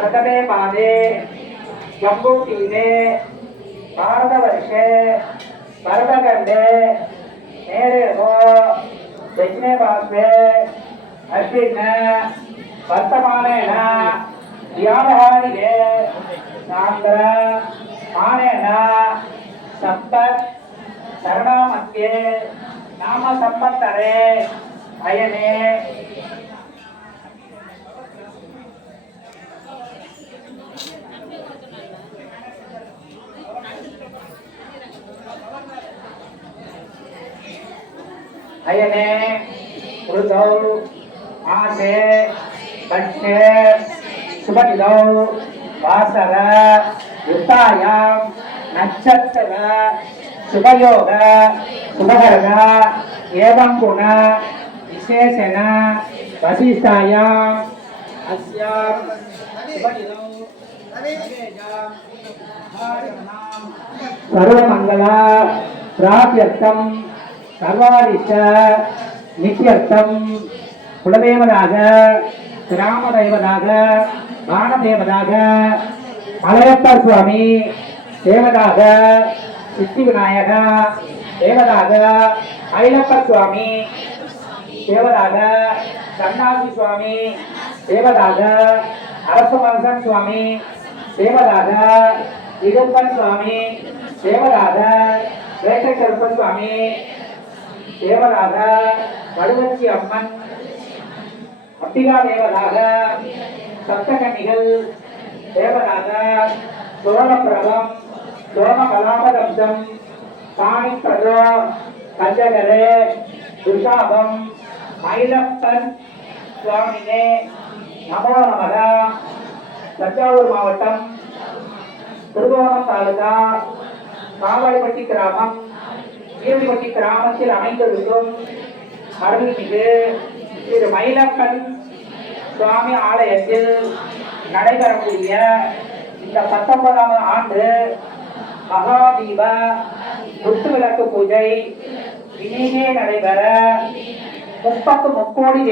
प्रथमे पादे जम्बूतीरे भारतवर्षे भरतखण्डे नेरेहो दक्षिणे पार्श्वे अश्विन वर्तमानेन व्यावहारिके सान्द्र मानेन सप्त शरणामध्ये नाम संवत्सरे अयने अयने ऋतौ मासे पक्षे शुभदिनौ वासर युक्तायां नक्षत्र शुभयोग शुभकरण एवं गुण विशेषण वसिष्ठायाम् अस्यां शुभदिनौ सर्वमंगल प्राप्त्यर्थं सर्वादिष्ट नित्यर्थं कुलदेवदाग ग्रामदेवदाग बाणदेवदाग मलयप्पर स्वामी देवदाग सिद्धिविनायक देवदाग ऐलप्पर स्वामी देवदाग सन्नासी स्वामी देवदाग अरसमरसन स्वामी देवदाग इडुप्पन स्वामी देवदाग वेंकटरमण स्वामी देवदाग वडुवच्ची अम्मन अप्पिगा देवदाग सप्तकन्निगल देवदाग सोमप्रभम सोमकलापदंशम पाणिप्रदो कजगरे दुर्गाभम मयिलप्पन स्वामिने नमो नमः தஞ்சாவூர் மாவட்டம் திருவோணம் தாலுகா காவாய்பட்டி கிராமம் ஈரப்பட்டி கிராமத்தில் அமைந்திருக்கும் அருள்மிகு திரு மயிலப்பன் சுவாமி ஆலயத்தில் நடைபெறக்கூடிய இந்த 19ஆம் ஆண்டு மகாதீப குத்துவிளக்கு பூஜை இனிமே நடைபெற 30 முக்கோடி